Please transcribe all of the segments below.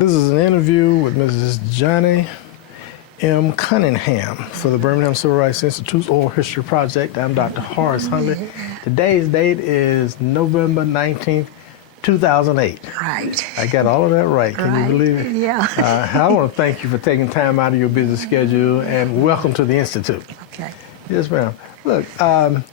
This is an interview with Mrs. Johnnie M. Cunningham for the Birmingham Civil Rights Institute's Oral History Project. I'm Dr. Horace Hundley. Today's date is November 19th, 2008. Right. I got all of that right. Can you believe it? Yeah. I want to thank you for taking time out of your busy schedule, and welcome to the Institute. Okay. Yes, ma'am. Look,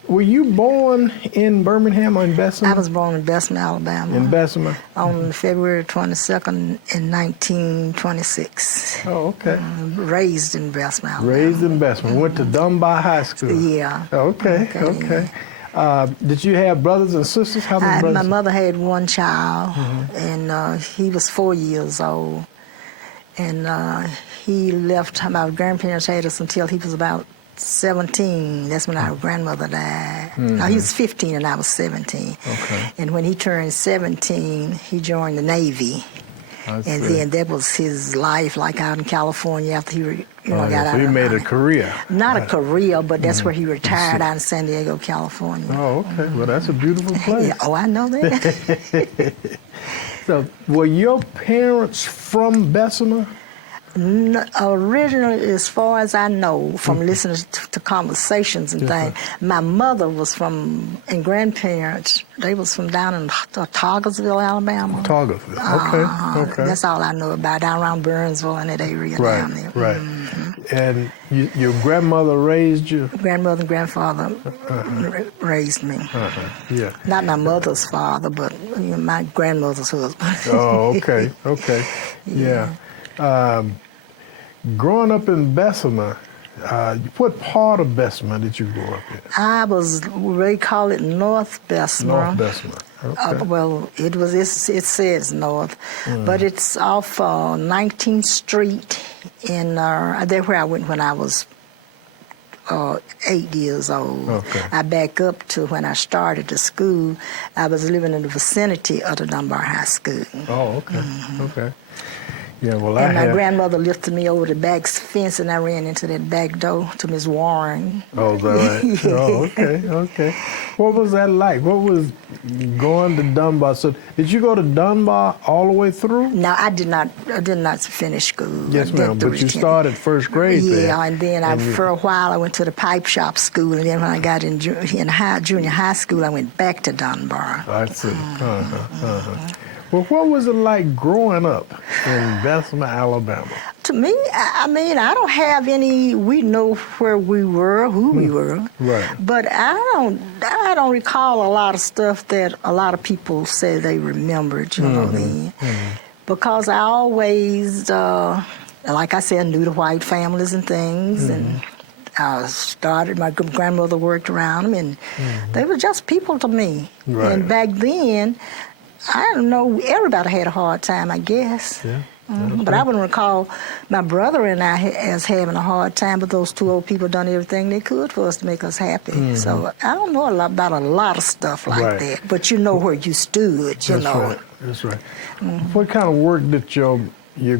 were you born in Birmingham or in Bessemer? I was born in Bessemer, Alabama. In Bessemer? On February 22nd in 1926. Oh, okay. Raised in Bessemer, Alabama. Raised in Bessemer. Went to Dunbar High School. Yeah. Okay. Did you have brothers and sisters? How many brothers? My mother had one child, and he was 4 years old. And he left, my grandparents had us until he was about 17. That's when our grandmother died. Now, he was 15 and I was 17. Okay. And when he turned 17, he joined the Navy. And then that was his life, like out in California after he got out. So he made a career. Not a career, but that's where he retired out in San Diego, California. Oh, okay. Well, that's a beautiful place. Yeah. Oh, I know that. So, were your parents from Bessemer? Originally, as far as I know, from listening to conversations and things, my mother was from, and grandparents, they was from down in Toggersville, Alabama. Toggersville, okay. That's all I know about, down around Burnsville and that area down there. Right. And your grandmother raised you? Grandmother and grandfather raised me. Yeah. Not my mother's father, but my grandmother's husband. Oh, okay. Yeah. Growing up in Bessemer, what part of Bessemer did you grow up in? I was, they call it North Bessemer. North Bessemer. Okay. Well, it says North, but it's off 19th Street in there where I went when I was 8 years old. Okay. I back up to when I started the school. I was living in the vicinity of the Dunbar High School. Oh, okay. Okay. Yeah, well, my grandmother lifted me over the back fence, and I ran into that back door to Miss Warren. Oh, is that right? Yeah. Oh, okay. What was that like? What was going to Dunbar? So, did you go to Dunbar all the way through? No, I did not. I did not finish school. Yes, ma'am. But you started first grade there. Yeah, and then for a while I went to the pipe shop school, and then when I got in junior high school, I went back to Dunbar. I see. Well, what was it like growing up in Bessemer, Alabama? To me, I mean, I don't have any. We know where we were, who we were, right? But I don't recall a lot of stuff that a lot of people say they remembered. You know what I mean? Because I always, like I said, knew the white families and things, and I started. My grandmother worked around them, and they were just people to me. Right. And back then, I don't know, everybody had a hard time, I guess. Yeah. But I wouldn't recall my brother and I as having a hard time, but those two old people done everything they could for us to make us happy. So I don't know about a lot of stuff like that. But you know where you stood, you know. Right. That's right. What kind of work did your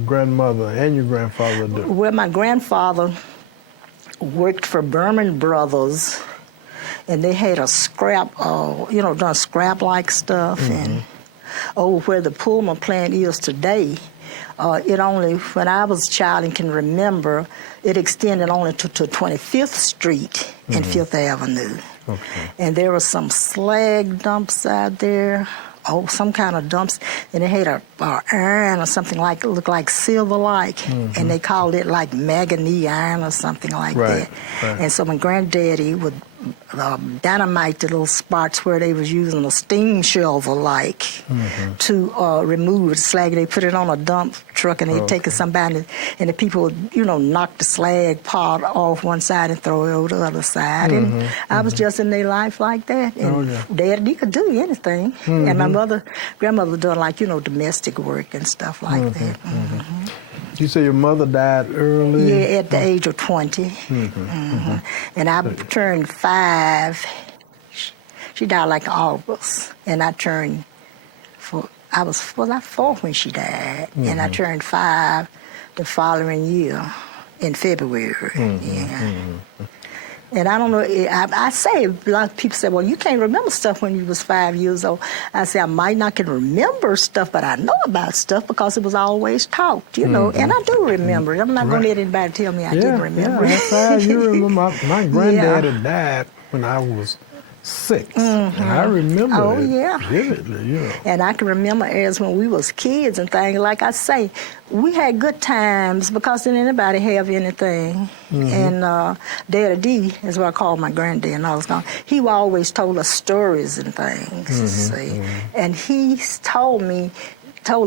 grandmother and your grandfather do? Well, my grandfather worked for Berman Brothers, and they had a scrap, done scrap-like stuff, and where the Pullman plant is today, it only, when I was a child and can remember, it extended only to 25th Street and 5th Avenue. Okay. And there were some slag dumps out there, some kind of dumps, and it had a iron or something looked like silver-like, and they called it like manganese iron or something like that. Right. And so my granddaddy would dynamite the little spots where they was using a steam shovel to remove the slag. They put it on a dump truck and they'd take it somebody, and the people would, knock the slag part off one side and throw it over the other side. And I was just in their life like that. And Daddy could do anything. And my grandmother done domestic work and stuff like that. You say your mother died early? Yeah, at the age of 20. And I turned 5. She died like August. And I turned, I was 4 when she died. And I turned 5 the following year in February. And I don't know, I say, a lot of people say, well, you can't remember stuff when you was 5 years old. I say, I might not can remember stuff, but I know about stuff because it was always taught, you know, and I do remember it. I'm not going to let anybody tell me I didn't remember it. Yeah, you remember my granddaddy died when I was 6, and I remember it vividly, you know. And I can remember as when we was kids and things, like I say, we had good times because didn't anybody have anything. And Daddy D is what I call my granddad, and I was gone. He always told us stories and things, see. And he told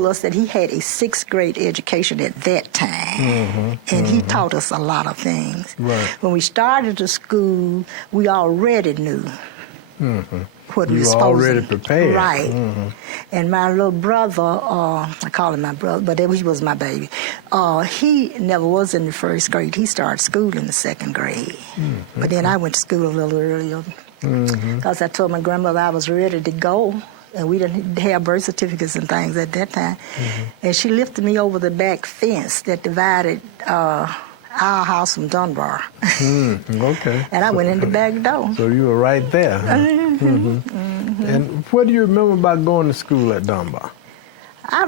us that he had a 6th grade education at that time, and he taught us a lot of things. Right. When we started the school, we already knew what we were supposed to. already prepared. Right. And my little brother, I call him my brother, but he was my baby. He never was in the 1st grade. He started school in the 2nd grade. But then I went to school a little earlier because I told my grandmother I was ready to go. And we didn't have birth certificates and things at that time. And she lifted me over the back fence that divided our house from Dunbar. Okay. And I went in the back door. So you were right there. And what do you remember about going to school at Dunbar? I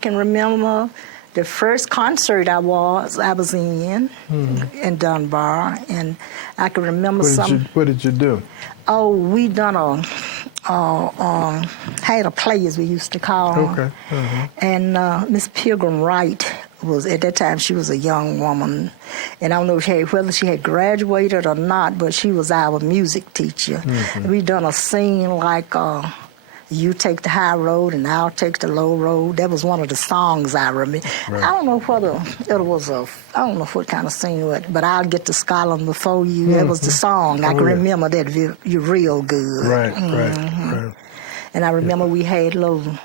can remember the first concert I was in Dunbar, and I can remember What did you do? Oh, we done had a play, as we used to call her. Okay. And Miss Pilgrim Wright was, at that time, she was a young woman. And I don't know whether she had graduated or not, but she was our music teacher. We done a scene like, you take the high road and I'll take the low road. That was one of the songs I remember. Right. I don't know whether it was I don't know what kind of scene it was, but I'll get to Scotland before you. That was the song. I can remember that you real good. Right. And I remember we had little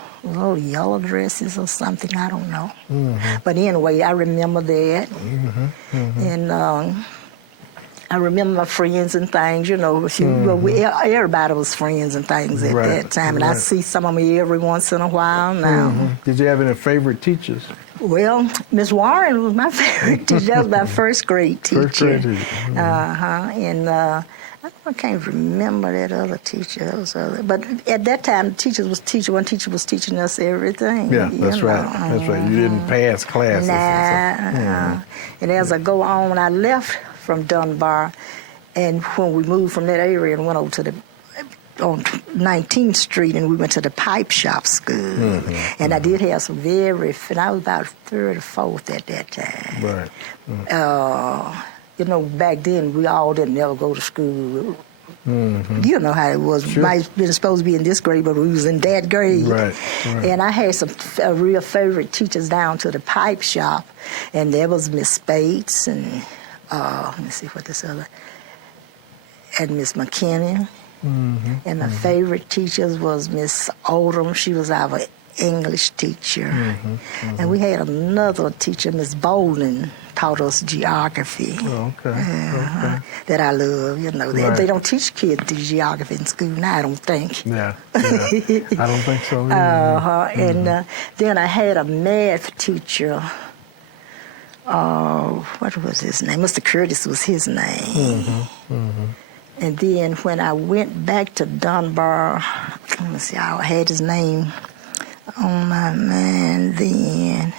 yellow dresses or something. I don't know. But anyway, I remember that. And I remember my friends and things, you know. Everybody was friends and things at that time. And I see some of them every once in a while now. Did you have any favorite teachers? Well, Miss Warren was my favorite teacher. That was my 1st grade teacher. 1st grade teacher. And I can't remember that other teacher. That was but at that time, one teacher was teaching us everything. Yeah, that's right. That's right. You didn't pass classes. And as I go on, I left from Dunbar, and when we moved from that area and went over to on 19th Street, and we went to the pipe shop school. And I did have some and I was about 3rd or 4th at that time. Right. You know, back then, we all didn't ever go to school. You know how it was. Sure. Might have been supposed to be in this grade, but we was in that grade. Right. And I had some real favorite teachers down to the pipe shop, and there was Miss Spates and let me see what this other, and Miss McKinney. And my favorite teachers was Miss Oldham. She was our English teacher. And we had another teacher, Miss Bolden, taught us geography. That I love, you know. They don't teach kids the geography in school now, I don't think. Yeah. I don't think so either. And then I had a math teacher. What was his name? Mr. Curtis was his name. And then when I went back to Dunbar, let me see, I had his name on my mind then.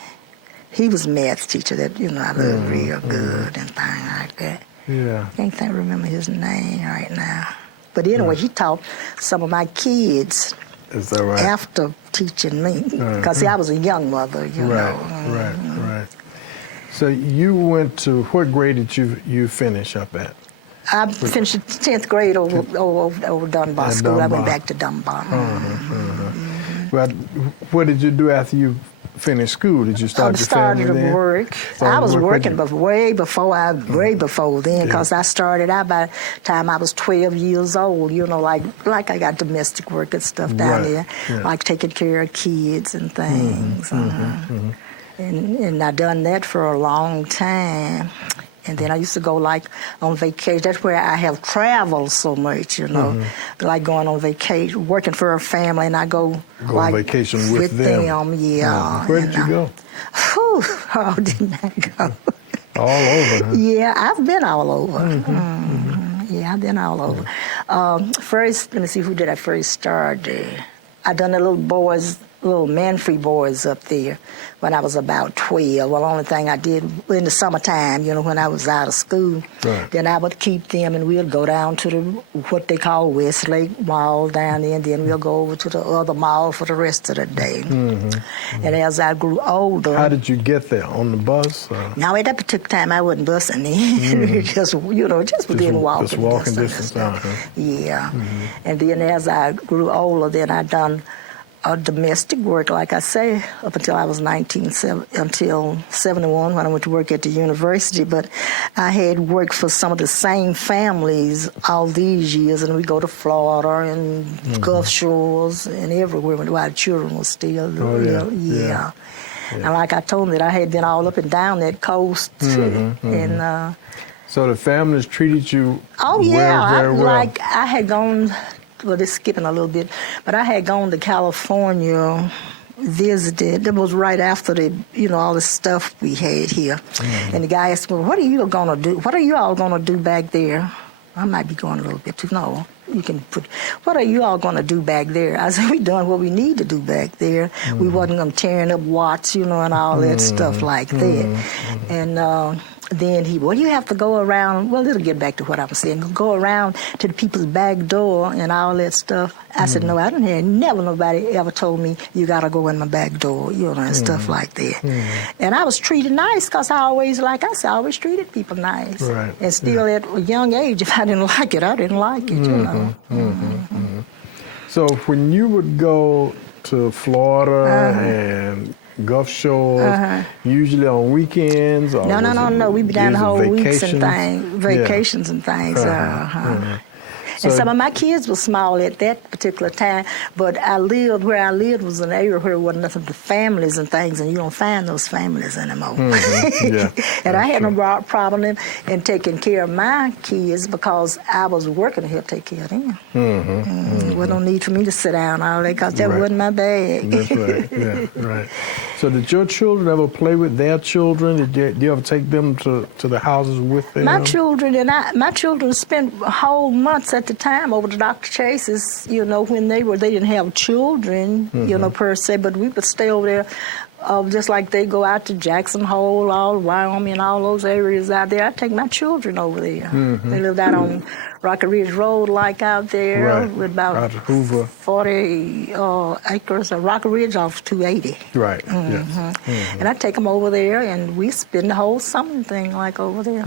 He was a math teacher that, you know, I loved real good and things like that. Yeah. I can't remember his name right now. But anyway, he taught some of my kids. Is that right? After teaching me. Because, see, I was a young mother, you know. Right. So you went to, what grade did you finish up at? I finished 10th grade over Dunbar School. I went back to Dunbar. Well, what did you do after you finished school? Did you start your family then? To work. I was working way before then, because I started out by the time I was 12 years old, you know, like I got domestic work and stuff down there, like taking care of kids and things. And I done that for a long time. And then I used to go, like, on vacation. That's where I have traveled so much, you know, like going on vacation, working for a family, and I go on vacation with them. Yeah. Where did you go? Didn't I go? All over. Huh? Yeah, I've been all over. Yeah, I've been all over. First, let me see, who did I first start? I done the little man-free boys up there when I was about 12. Well, the only thing I did in the summertime, when I was out of school, right. Then I would keep them and we'd go down to what they call Westlake Mall down there, and then we'll go over to the other mall for the rest of the day. And as I grew older... How did you get there? On the bus? Now, at that particular time, I wasn't busing in. just within walking Just walking distance. Yeah. And then as I grew older, then I done domestic work, like I say, up until I was 19, until 71 when I went to work at the university. But I had worked for some of the same families all these years, and we go to Florida and Gulf Shores and everywhere while the children were still. Yeah. And like I told them, that I had been all up and down that coast. And so the families treated you very well. Like I had gone... Well, this is skipping a little bit, but I had gone to California, visited. That was right after all the stuff we had here. And the guy asked me, "What are you gonna do? What are you all gonna do back there?" I might be going a little bit too. No, you can put. What are you all gonna do back there? I said, "We done what we need to do back there. We wasn't gonna tearing up Watts, and all that stuff like that." And then you have to go around, well, it'll get back to what I was saying, go around to the people's back door and all that stuff. I said, no, I didn't hear, never nobody ever told me, you got to go in my back door, and stuff like that. And I was treated nice because I always treated people nice. Right. And still at a young age, if I didn't like it, I didn't like it, So when you would go to Florida and Gulf Shores, usually on weekends? Or No. We'd be down the whole weeks and things, vacations and things. So, and some of my kids were small at that particular time, but where I lived was an area where there wasn't nothing but families and things, and you don't find those families anymore. And I had no problem in taking care of my kids because I was working to help take care of them. There was no need for me to sit down all day because that wasn't my bag. That's right, right. So did your children ever play with their children? Did you ever take them to the houses with them? My children spent whole months at the time over to Dr. Chase's, when they didn't have children, per se, but we would stay over there. Just like they go out to Jackson Hole, all Wyoming, all those areas out there. I take my children over there. They lived out on Rocky Ridge Road, like out there, with about 40 acres of Rocky Ridge off 280. Right. Yes. And I take them over there, and we spend the whole summer thing like over there.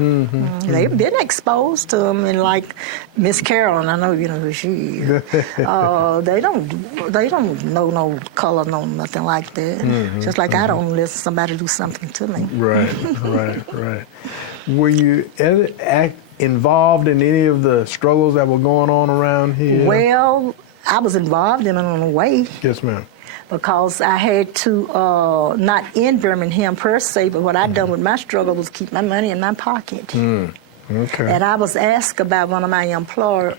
They've been exposed to them, and like Miss Carolyn, I know you know who she is. They don't know no color, no nothing like that. Just like I don't let somebody do something to me. Right. Were you ever involved in any of the struggles that were going on around here? Well, I was involved in it in a way. Yes, ma'am. Because I had to, not in Birmingham per se, but what I done with my struggle was keep my money in my pocket. Okay. And I was asked about one of my employers,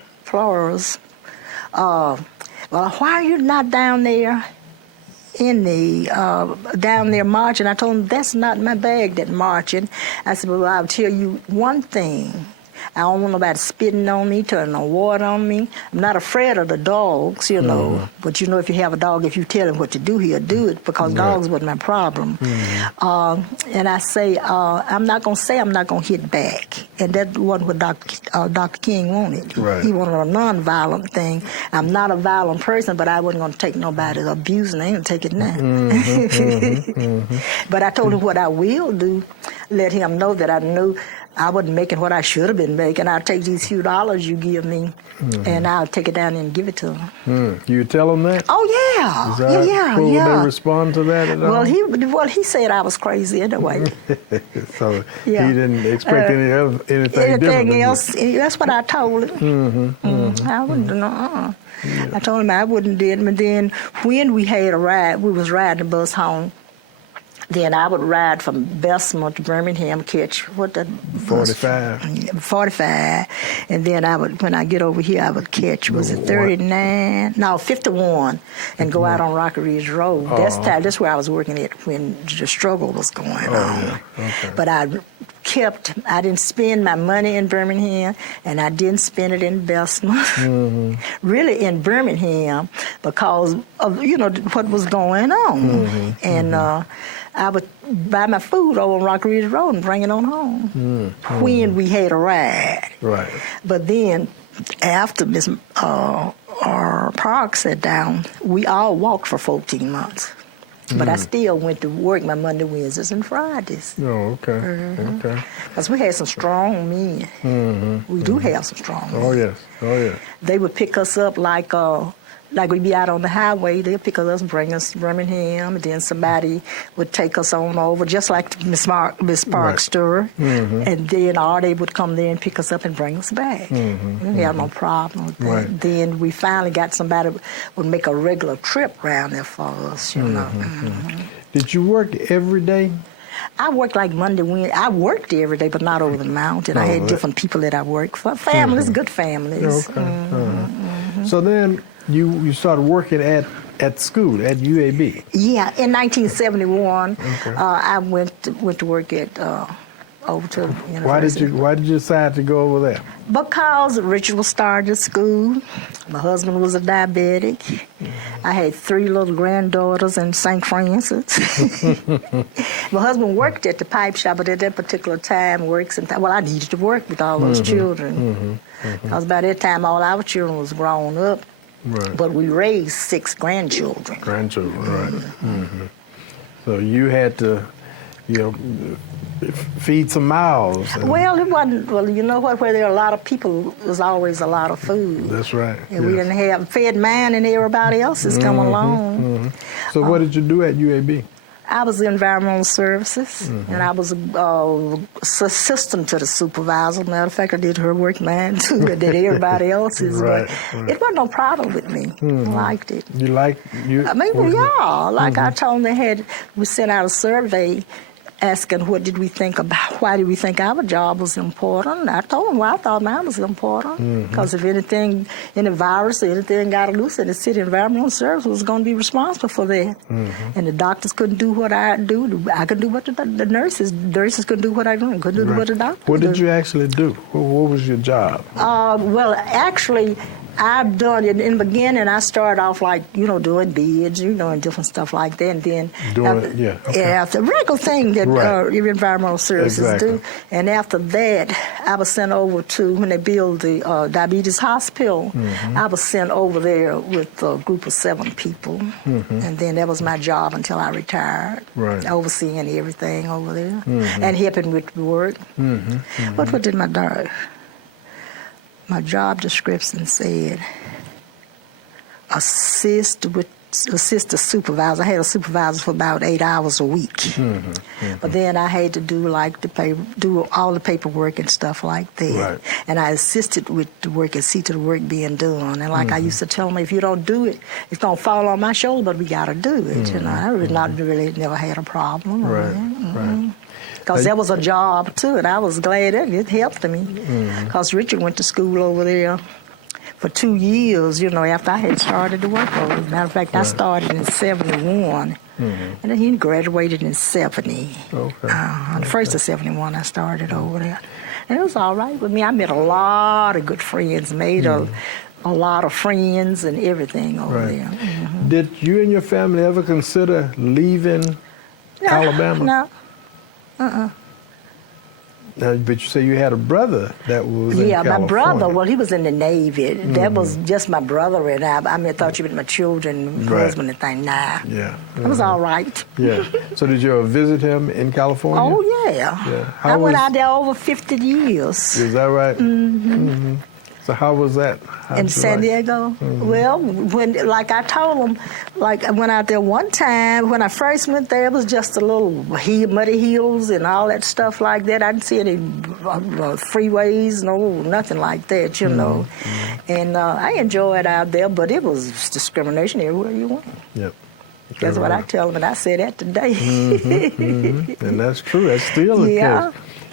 well, why are you not down there down there marching? I told him, that's not my bag, that marching. I said, well, I'll tell you one thing. I don't want nobody spitting on me, turning no water on me. I'm not afraid of the dogs, But if you have a dog, if you tell him what to do, he'll do it because dogs wasn't my problem. And I say, I'm not going to say I'm not going to hit back. And that wasn't what Dr. King wanted. Right. He wanted a non-violent thing. I'm not a violent person, but I wasn't going to take nobody abusing. I ain't going to take it now. But I told him what I will do, let him know that I knew I wasn't making what I should have been making. I'll take these few dollars you give me, and I'll take it down and give it to him. You tell him that? Oh, yeah. Is that yeah. Would they respond to that at all? Well, he said I was crazy anyway. So he didn't expect anything else. That's what I told him. I wouldn't know. I told him I wouldn't do it. But then when we had a ride, we was riding the bus home. Then I would ride from Bessemer to Birmingham, catch 45. 45, and then when I get over here, I would catch 39? No, 51, and go out on Rocky Ridge Road. That's where I was working at when the struggle was going on. Yeah. Okay. But I I didn't spend my money in Birmingham, and I didn't spend it in Bessemer. Really in Birmingham, because of, what was going on. And I would buy my food over on Rock Ridge Road and bring it on home when we had a ride. Right. But then after Miss Park sat down, we all walked for 14 months. But I still went to work my Monday, Wednesdays, and Fridays. Oh, okay. Okay. Because we had some strong men. We do have some strong men. Oh, yes. Oh, yes. They would pick us up like we'd be out on the highway. They'd pick us up and bring us to Birmingham, and then somebody would take us on over, just like Miss Park's store. And then they would come there and pick us up and bring us back. We didn't have no problem with that. Right. Then we finally got somebody who would make a regular trip around there for us, Did you work every day? I worked like Monday, Wednesday. I worked every day, but not over the mountain. I had different people that I worked for. Families, good families. Okay. So then you started working at school, at UAB. Yeah, in 1971, I went to work at over to the university. Why did you decide to go over there? Because Richard was starting at school. My husband was a diabetic. I had 3 little granddaughters in St. Francis. My husband worked at the pipe shop, but at that particular time, I needed to work with all those children. Because by that time, all our children was grown up. Right. But we raised 6 grandchildren. Right. So you had to, feed some mouths. Well, it wasn't. Well, you know what? Where there are a lot of people, there's always a lot of food. That's right. And we didn't have fed mine, and everybody else has come along. So what did you do at UAB? I was in environmental services, and I was assistant to the supervisor. Matter of fact, I did her work, mine too. I did everybody else's. Right. It wasn't no problem with me. I liked it. You like you? I mean, I told them we sent out a survey asking why did we think our job was important. I told them why I thought mine was important. Because if any virus or anything got loose in the city, environmental service was going to be responsible for that. And the doctors couldn't do what I do. I could do what the nurses couldn't do what I do. Couldn't do what the doctors What did do. you actually do? What was your job? Well, actually, I've done it in the beginning. I started off doing bids, and different stuff like that. And then after regular thing that environmental services do. And after that, I was sent over to when they built the diabetes hospital. I was sent over there with a group of 7 people, and then that was my job until I retired. Right. Overseeing everything over there and helping with the work. What did my daughter? My job description said assist the supervisor. I had a supervisor for about 8 hours a week. But then I had to do all the paperwork and stuff like that. Right. And I assisted with the work and see to the work being done. And I used to tell them, if you don't do it, it's going to fall on my shoulder, but we got to do it. I never had a problem. Right. Because that was a job, too, and I was glad it helped me. Because Richard went to school over there for 2 years, after I had started to work over there. Matter of fact, I started in 71, and then he graduated in 70. Okay. On the 1st of 71, I started over there. And it was all right with me. I met a lot of good friends, made a lot of friends and everything over there. Did you and your family ever consider leaving Alabama? No. But you say you had a brother that was in California. My brother, well, he was in the Navy. That was just my brother and I. I thought you meant my children, my husband and thing. Nah. Yeah. It was all right. Yeah. So did you ever visit him in California? Oh, yeah. I went out there over 50 years. Is that right? So how was that? In San Diego? Well, like I told them, I went out there one time. When I first went there, it was just a little muddy hills and all that stuff like that. I didn't see any freeways, nothing like that, And I enjoyed out there, but it was discrimination everywhere you went. Yep. That's what I tell them, and I say that today. And that's true. That's still the case.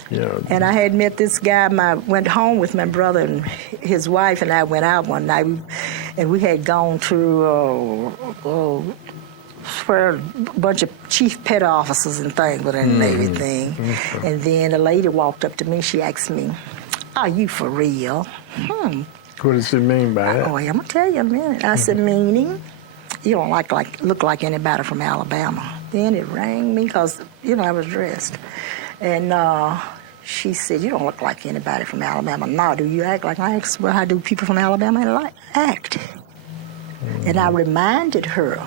Yeah. And I had met this guy. Went home with my brother and his wife, and I went out one night, and we had gone to where a bunch of chief petty officers and things were and everything. Okay. And then the lady walked up to me. She asked me, "Are you for real?" What does she mean by that? Oh, I'm gonna tell you in a minute. I said, "Meaning, you don't look like anybody from Alabama." Then it rang me because I was dressed, and she said, "You don't look like anybody from Alabama. No, do you act like I asked? Well, how do people from Alabama act?" And I reminded her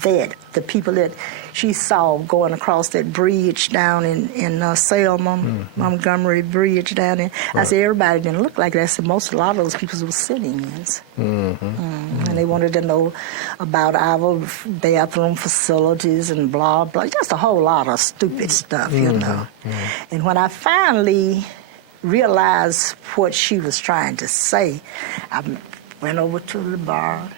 that the people that she saw going across that bridge down in Selma, Montgomery Bridge down there, I said, everybody didn't look like that. I said, a lot of those people were sit-ins. And they wanted to know about our bathroom facilities and blah, blah, just a whole lot of stupid stuff, And when I finally realized what she was trying to say, I went over to the bar,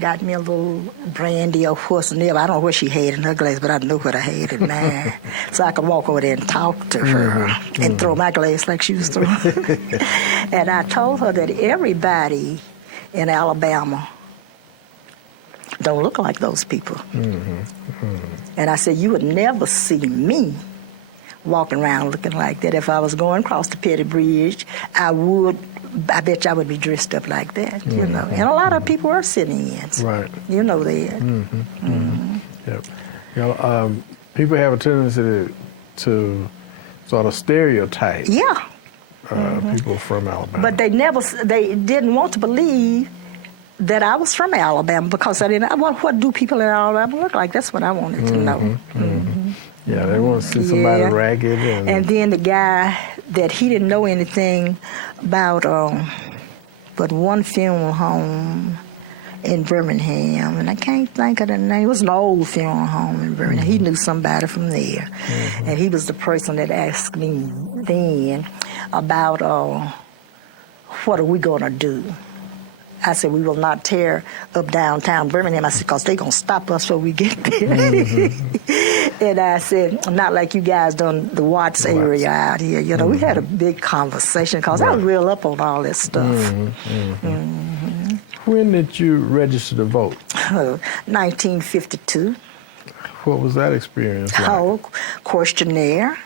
got me a little brandy or what's nib. I don't know what she had in her glass, but I knew what I had in mine. So I could walk over there and talk to her and throw my glass like she was throwing. And I told her that everybody in Alabama don't look like those people. And I said, you would never see me walking around looking like that. If I was going across the Petty Bridge, I bet you I would be dressed up like that, And a lot of people are sit-ins. Right. You know that. Yep. People have a tendency to sort of stereotype people from Alabama. But they didn't want to believe that I was from Alabama because what do people in Alabama look like? That's what I wanted to know. Yeah, they want to see somebody ragged. And then the guy that he didn't know anything about but one funeral home in Birmingham, and I can't think of the name. It was an old funeral home in Birmingham. He knew somebody from there. And he was the person that asked me then about what are we going to do? I said, we will not tear up downtown Birmingham. I said, because they're going to stop us when we get there. And I said, not like you guys done the Watts area out here. We had a big conversation because I was real up on all this stuff. When did you register to vote? 1952. What was that experience like? Oh, questionnaire.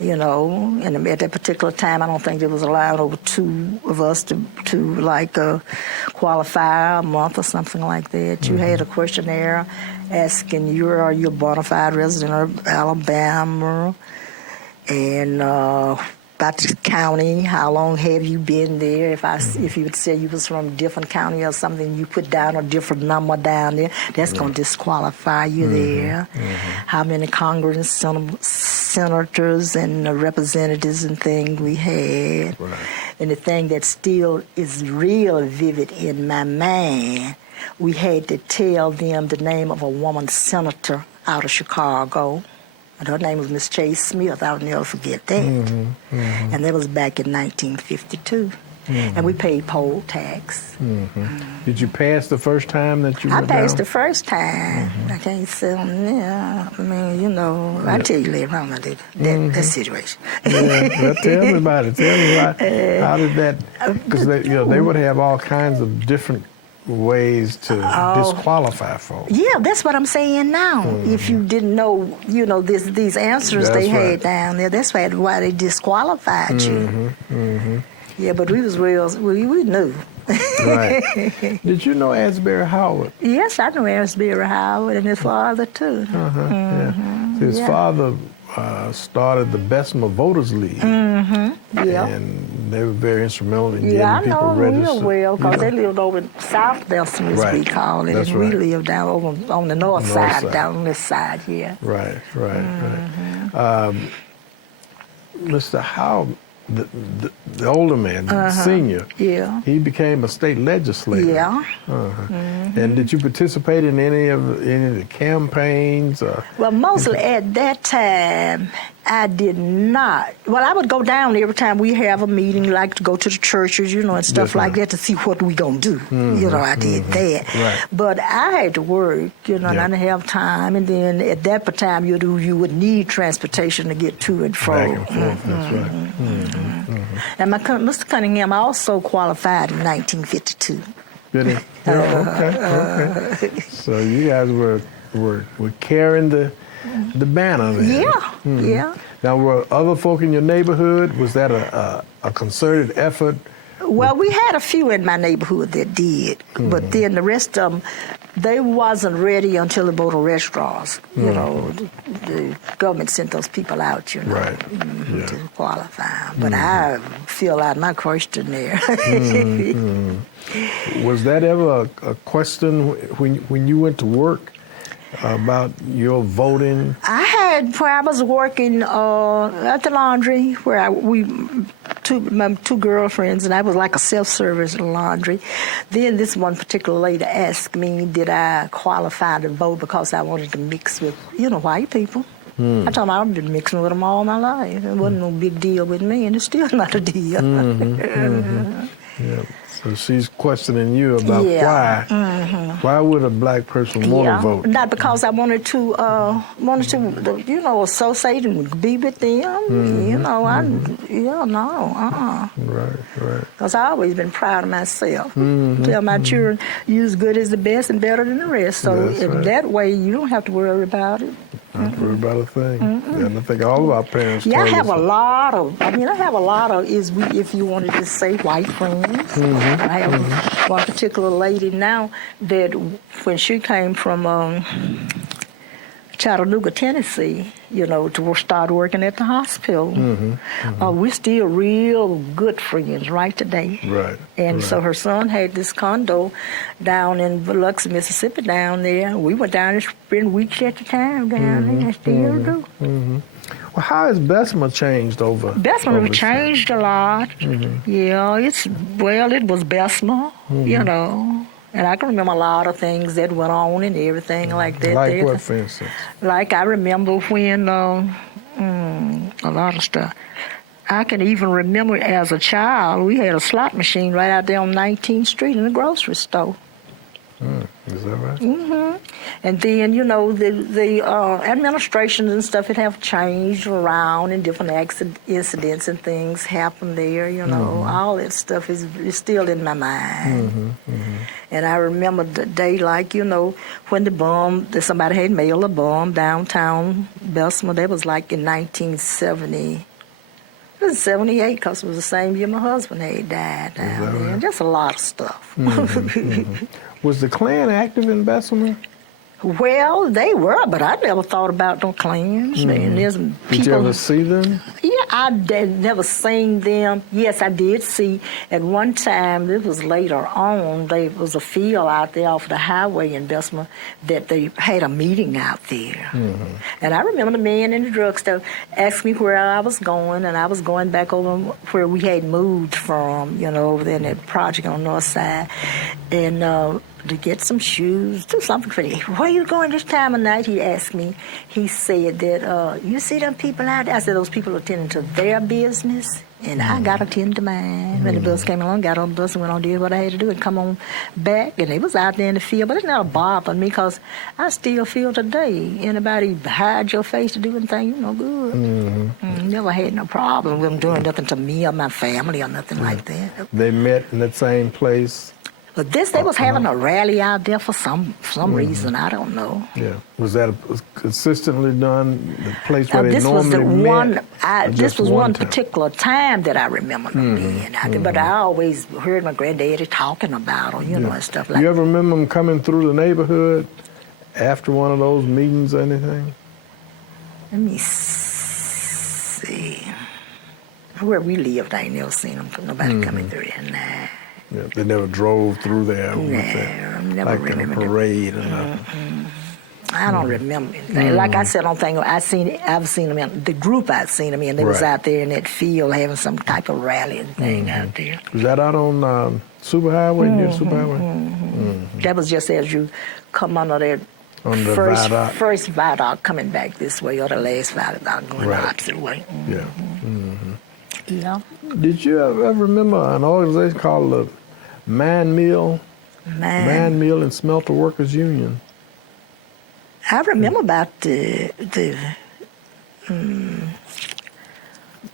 And at that particular time, I don't think it was allowed over two of us to qualify a month or something like that. You had a questionnaire asking are you a bona fide resident of Alabama, and about the county, how long have you been there? If you would say you was from a different county or something, you put down a different number down there, that's going to disqualify you there. How many Congress, senators, and representatives and things we had. And the thing that still is real vivid in my mind, we had to tell them the name of a woman senator out of Chicago. And her name was Miss Chase Smith. I'll never forget that. And that was back in 1952. And we paid poll tax. Did you pass the first time that you went down? I passed the first time. I can't say, I'll tell you later on that situation. Well, tell me about it. Tell me how did that, because they would have all kinds of different ways to disqualify folks. Yeah, that's what I'm saying now. If you didn't know, these answers they had down there, that's why they disqualified you. Yeah, but we knew. Right. Did you know Asbury Howard? Yes, I knew Asbury Howard and his father too. His father started the Bessemer Voters League. And they were very instrumental in getting people registered. Yeah, I know real well because they lived over in South Bessemer, as we call it. That's and we lived down over on the north side, down on this side here. Right. Mr. Howard, the older man, the senior, he became a state legislator. And did you participate in any of the campaigns? Well, mostly at that time, I did not. Well, I would go down every time we have a meeting, like to go to the churches, and stuff like that to see what we gonna do. I did that. Right. But I had to work, and I didn't have time. And then at that time, you would need transportation to get to and fro. Back and forth, that's right. And Mr. Cunningham also qualified in 1952. Did he? Yeah, okay. So you guys were carrying the banner then. Yeah, yeah. Now, were other folk in your neighborhood, was that a concerted effort? Well, we had a few in my neighborhood that did, but then the rest of them, they wasn't ready until the voter registrars. You know, the government sent those people out, you know, Right. to qualify. But I filled out my question there. Was that ever a question when you went to work about your voting? I had, where I was working at the laundry, where my two girlfriends, and I was like a self-service laundry. Then this one particular lady asked me, did I qualify to vote because I wanted to mix with, white people. I told them I've been mixing with them all my life. It wasn't no big deal with me, and it's still not a deal. Yeah. So she's questioning you about why. Why would a black person want to vote? Not because I wanted to, associate and be with them. Right. Because I always been proud of myself. Tell my children, you as good as the best and better than the rest. So that way, you don't have to worry about it. Not worry about a thing. And I think all of our parents. Yeah, I have a lot of, if you wanted to say, white friends. I have one particular lady now that when she came from Chattanooga, Tennessee, to start working at the hospital. We're still real good friends right today. Right. And so her son had this condo down in Biloxi, Mississippi, down there. We went down and spent weeks at a time down there. I still do. Well, how has Bessemer changed over? Bessemer changed a lot. Yeah, it was Bessemer, And I can remember a lot of things that went on and everything like that. Like what, for instance? Like I remember when a lot of stuff. I can even remember as a child, we had a slot machine right out there on 19th Street in the grocery store. Is that right? And then, the administrations and stuff, it have changed around and different incidents and things happen there, All that stuff is still in my mind. And I remember the day, when that somebody had mailed a bomb downtown Bessemer. That was like in 1970. It was 78 because it was the same year my husband had died down there. Right? And just a lot of stuff. Was the Klan active in Bessemer? Well, they were, but I never thought about no Klans. And there's people. Did you ever see them? Yeah, I never seen them. Yes, I did see. At one time, this was later on, there was a field out there off the highway in Bismarck that they had a meeting out there. And I remember the man in the drugstore asked me where I was going, and I was going back over where we had moved from, over there in that project on the north side. And to get some shoes, do something for me. Where you going this time of night? He asked me. He said that, you see them people out there? I said, those people attending to their business, and I got to attend to mine. When the bus came along, got on the bus and went on, did what I had to do, and come on back. And they was out there in the field, but it never bothered me because I still feel today, anybody hide your face to do anything, you no good. Never had no problem with them doing nothing to me or my family or nothing like that. They met in that same place? But they was having a rally out there for some reason. I don't know. Yeah. Was that consistently done, the place where they this normally was met? This was one particular time that I remember them being out there. But I always heard my granddaddy talking about them, and stuff like that. You ever remember them coming through the neighborhood after one of those meetings or anything? Let me see. Where we lived, I ain't never seen them. Nobody coming through there now. Yeah, they never drove through there with never like in a parade or nothing. I don't remember anything. Like I said, I've seen them in the group I've seen them in. They was out there in that field having some type of rally and thing out there. Was that out on Superhighway, near Superhighway? That was just as you come under that first viaduct coming back this way, or the last viaduct going the opposite way. Yeah. Did you ever remember an organization called the Man Mill and Smelter Workers Union? I remember about the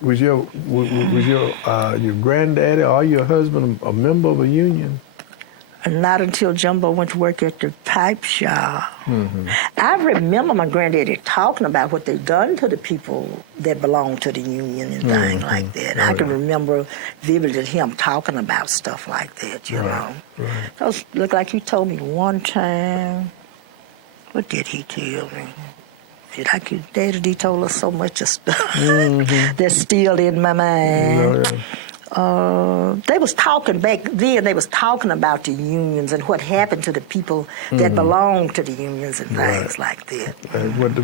Was your granddaddy or your husband a member of a union? not until Jumbo went to work at the pipe shop. I remember my granddaddy talking about what they done to the people that belonged to the union and things like that. I can remember vividly him talking about stuff like that, you know. Because look like he told me one time, what did he tell me? Like your daddy told us so much of stuff that's still in my mind. They was talking back then. They was talking about the unions and what happened to the people that belonged to the unions and things like that.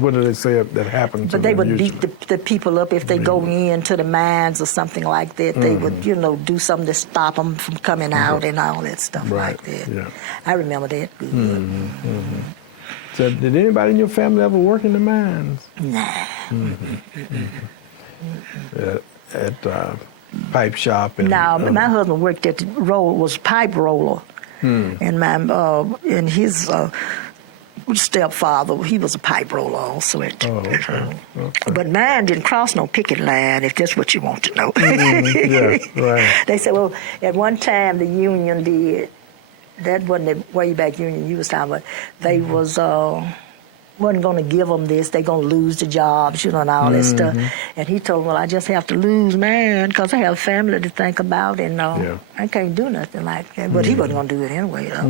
What did they say that happened to them? But they would beat the people up if they go into the mines or something like that. They would, you know, do something to stop them from coming out and all that stuff like that. Yeah. I remember that good. So did anybody in your family ever work in the mines? Nah. At pipe shop? And, no, my husband worked at the was a pipe roller. And and his stepfather, he was a pipe roller also. Okay. But mine didn't cross no picket line, if that's what you want to know. Yeah, right. They said, well, at one time the union did. That wasn't the way back union you was talking about. They wasn't going to give them this. They're going to lose the jobs, you know, and all that stuff. And he told them, well, I just have to lose mine because I have a family to think about, and I can't do nothing like that. But he wasn't going to do it anyway, though.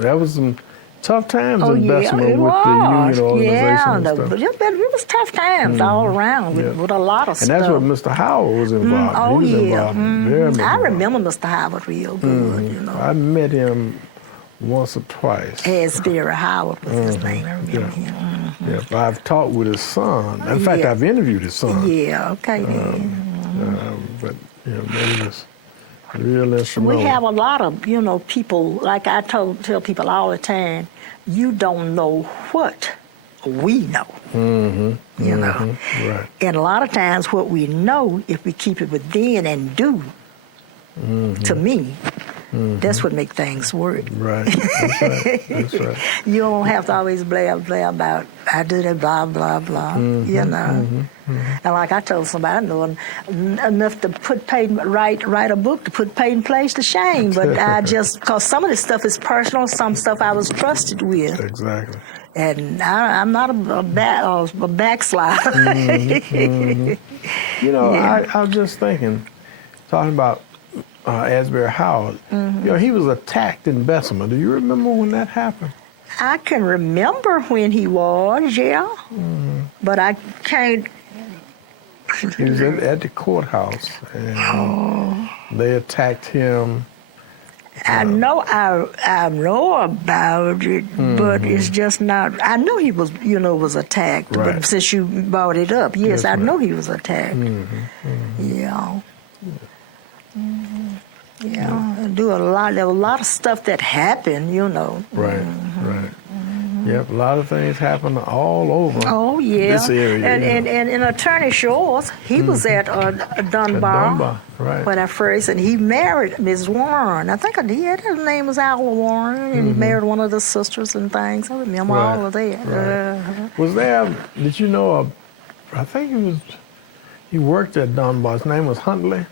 That was some tough times in Bessemer with the union organization and stuff. But it was tough times all around with a lot of stuff. And that's where Mr. Howard was involved. He was involved very much. I remember Mr. Howard real good, you know. I met him once or twice. Sbury Howard was his name. I remember him. Yeah, but I've talked with his son. In fact, I've interviewed his son. Yeah, okay. But they was real instrumental. We have a lot of, you know, people, like I tell people all the time, you don't know what we know. You know. Right. And a lot of times what we know, if we keep it within and do, to me, that's what makes things work. Right. That's right. You don't have to always blab about, I did it, blah, blah, blah, you know. And like I told somebody, I know enough to write a book to put paid in place to shame. But I just, because some of this stuff is personal, some stuff I was trusted with. Exactly. And I'm not a backslider. You know, I was just thinking, talking about Asbury Howard, you know, he was attacked in Bessemer. Do you remember when that happened? I can remember when he was, but I can't. He was at the courthouse, and they attacked him. I know about it, but it's just not. I know he was, was attacked. Right. But since you brought it up, yes, I know he was attacked. Yeah. Yeah, do a lot. There was a lot of stuff that happened, Right, right. Yep, a lot of things happen all over. Oh yeah, this area. And Attorney Shores, he was at Dunbar, right. when I first, and he married Ms. Warren. I think his name was Al Warren, and he married one of the sisters and things. I remember all of that. Right. Was there? Did you know? I think he worked at Dunbar. His name was Huntley.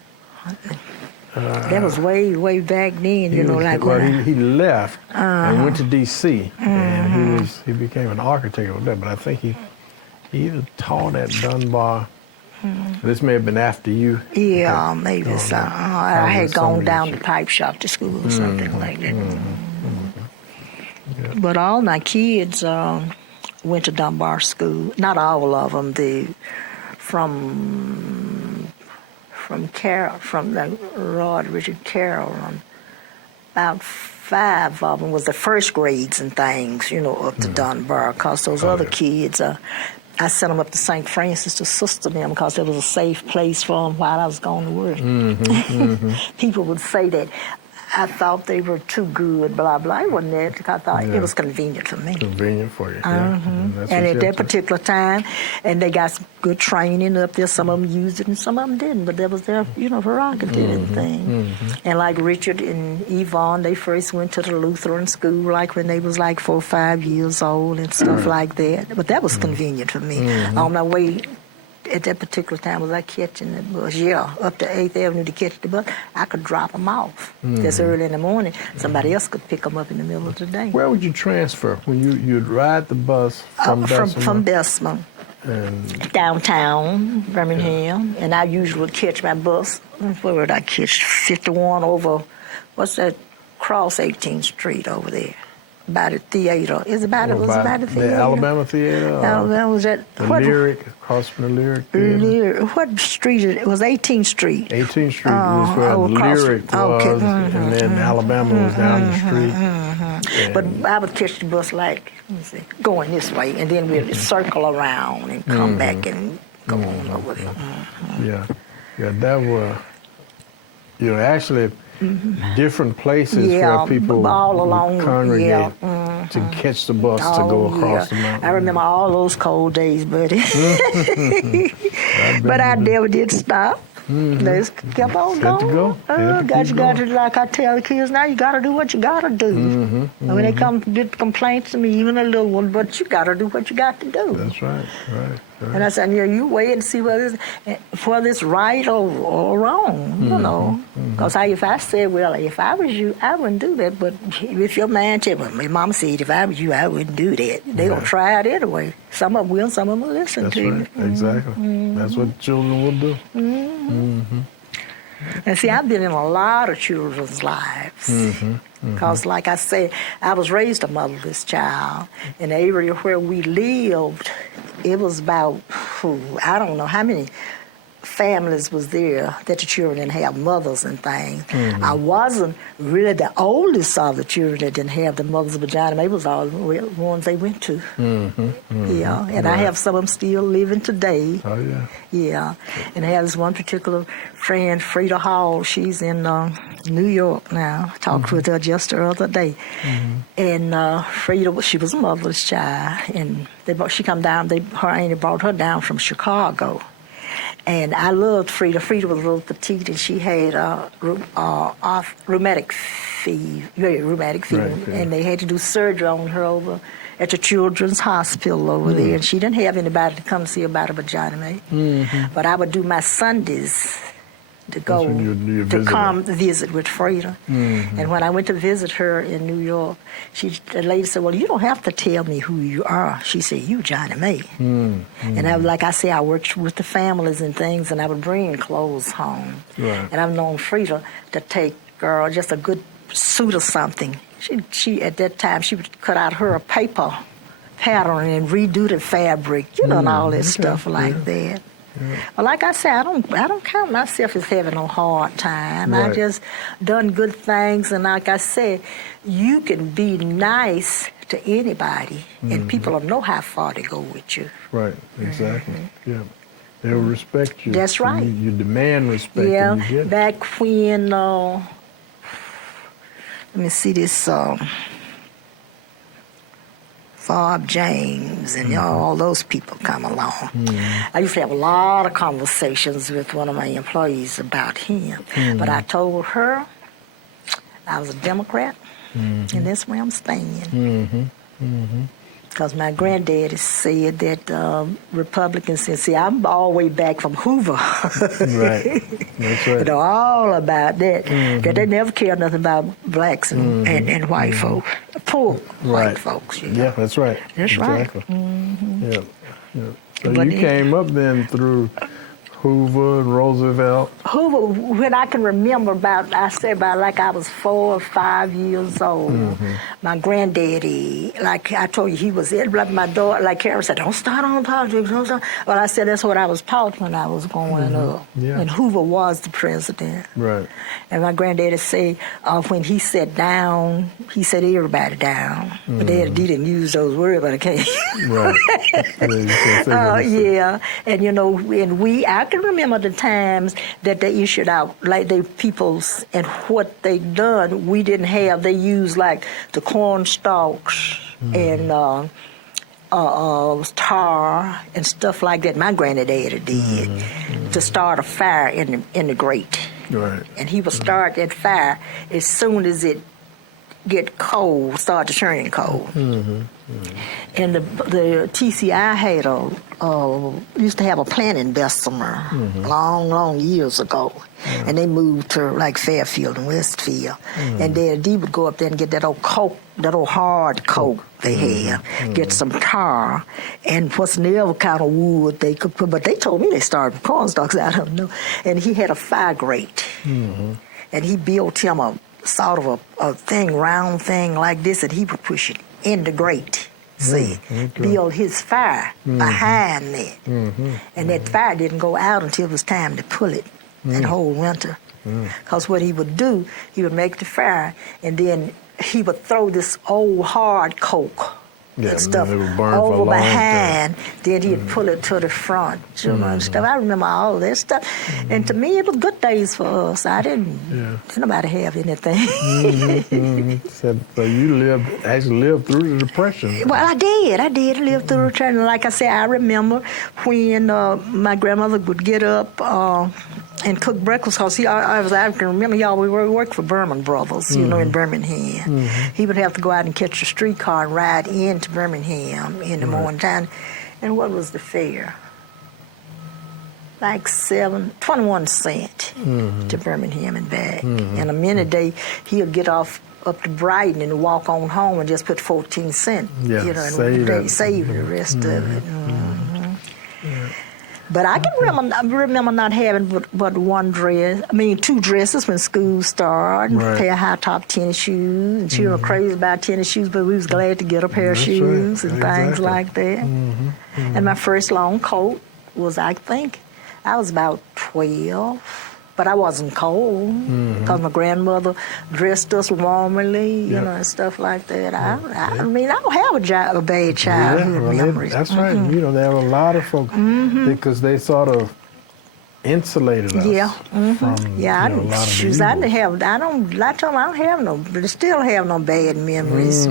That was way back then, he left and went to D.C. and he became an architect over there. But I think he either taught at Dunbar. This may have been after you. Yeah, maybe so. I had gone down to pipe shop to school or something like that. Yeah. But all my kids went to Dunbar School. Not all of them. From the Rod Richard Carroll, about 5 of them was the first grades and things, up to Dunbar. Because those other kids, I sent them up to St. Francis to sister them because it was a safe place for them while I was going to work. People would say that I thought they were too good, blah, blah. It wasn't that. I thought it was convenient for me. Convenient for you, And at that particular time, and they got some good training up there. Some of them used it and some of them didn't, but that was their, prerogative and thing. And like Richard and Yvonne, they first went to the Lutheran school, like when they was like 4 or 5 years old and stuff like that. But that was convenient for me. On my way at that particular time was I catching the bus. Yeah, up to 8th Avenue to catch the bus. I could drop them off this early in the morning. Somebody else could pick them up in the middle of the day. Where would you transfer when you'd ride the bus from Bessemer? From Bessemer. And Downtown Birmingham, and I usually would catch my bus. Where would I catch? 51 over, what's that? Cross 18th Street over there. By the theater. It was about the theater. The Alabama Theater? Alabama was at the Lyric, across from the Lyric Theater? What street? It was 18th Street. 18th Street was where the Lyric was, and then Alabama was down the street. But I would catch the bus like, let me see, going this way, and then we'd circle around and come back and go on over there. Yeah, that was, actually different places where people all along, would congregate to catch the bus to go across the mountain. I remember all those cold days, buddy. But I never did stop. They kept on going. Got to, like I tell the kids now, you got to do what you got to do. And when they come with complaints to me, even a little one, but you got to do what you got to do. That's right. And I said, you wait and see whether it's right or wrong, you know. Because if I said, well, if I was you, I wouldn't do that. But if your man said, well, my mama said, if I was you, I wouldn't do that. They're going to try it anyway. Some of them will, some of them will listen to you. That's right, exactly. That's what children will do. And see, I've been in a lot of children's lives. Because, like I said, I was raised a motherless child. In the area where we lived, it was about, I don't know how many families was there that the children didn't have mothers and things. I wasn't really the oldest of the children that didn't have the mothers, but Johnnie M was all the ones they went to. Yeah, and I have some of them still living today. Oh, yeah. Yeah, and I have this one particular friend, Frida Hall. She's in New York now. I talked with her just the other day. And Frida, she was a motherless child, and she come down. Her auntie brought her down from Chicago. And I loved Frida. Frida was a little petite, and she had rheumatic fever, very rheumatic fever. Right, yeah. And they had to do surgery on her over at the Children's Hospital over there. And she didn't have anybody to come see about her but Johnnie M. But I would do my Sundays to go to come visit with Frida. And when I went to visit her in New York, the lady said, well, you don't have to tell me who you are. She said, you Johnnie M. And I, like I said, I worked with the families and things, and I would bring clothes home. Right. And I've known Frida to take just a good suit or something. She at that time, she would cut out her paper pattern and redo the fabric, and all that stuff like that. Well, like I said, I don't count myself as having a hard time. Right. I just done good things, and like I said, you can be nice to anybody, and people will know how far to go with you. Right, exactly. Yeah, they'll respect you. That's right. You demand respect, and you get it. Back when, let me see this. Bob James and all those people come along. I used to have a lot of conversations with one of my employees about him. But I told her I was a Democrat, and that's where I'm staying. Because my granddaddy said that Republicans, and see, I'm all the way back from Hoover. Right, that's right. You know, all about that. That they never cared nothing about blacks and white folks, poor white folks. You know? Yeah, that's right. That's exactly. right. Yeah. So you came up then through Hoover and Roosevelt. Hoover, when I can remember about like I was 4 or 5 years old. My granddaddy, like I told you, he was it. Like my daughter, like Karen said, don't start on politics, don't start. Well, I said that's what I was taught when I was growing up. Yeah. And Hoover was the president. Right. And my granddaddy said when he sat down, he said everybody down. But he didn't use those words, but I can't. Right. Yeah. And you know, I can remember the times that they issued out, like they peoples and what they done, we didn't have. They used like the corn stalks and tar and stuff like that. My granddaddy did to start a fire in the grate. Right. And he would start that fire as soon as it get cold, start to turn cold. Mm-hmm. And the TCI had used to have a planting Bessemer long years ago. And they moved to like Fairfield and Westfield. And Daddy D would go up there and get that old coke, that old hard coke they had, get some tar, and what's never kind of wood they could put. But they told me they started with cornstalks, I don't know. And he had a fire grate. And he built him a sort of a thing, round thing like this, and he would push it in the grate. See, build his fire behind that. And that fire didn't go out until it was time to pull it that whole winter. Because what he would do, he would make the fire, and then he would throw this old hard coke and stuff over behind. Then he'd pull it to the front, and stuff. I remember all that stuff. And to me, it was good days for us. I didn't nobody have anything. So you actually lived through the Depression. Well, I did live through the Depression. Like I said, I remember when my grandmother would get up and cook breakfast, because I can remember, y'all, we worked for Berman Brothers, you know, in Birmingham. He would have to go out and catch a streetcar and ride into Birmingham in the morning time. And what was the fare? Like 21 cents to Birmingham and back. And a minute day, he'll get off up to Brighton and walk on home and just put 14 cents, you know, and save the rest of it. But I can remember not having but one dress. I mean, two dresses when school started, a pair of high-top tennis shoes. And she was crazy about tennis shoes, but we was glad to get a pair of shoes and things like that. And my first long coat was, I think, I was about 12. But I wasn't cold, because my grandmother dressed us warmly, you know, and stuff like that. I mean, I don't have a bad childhood memories. That's right. You know, there were a lot of folks, because they sort of insulated us from a lot of shoes. I didn't have, I don't have no, but I still have no bad memories.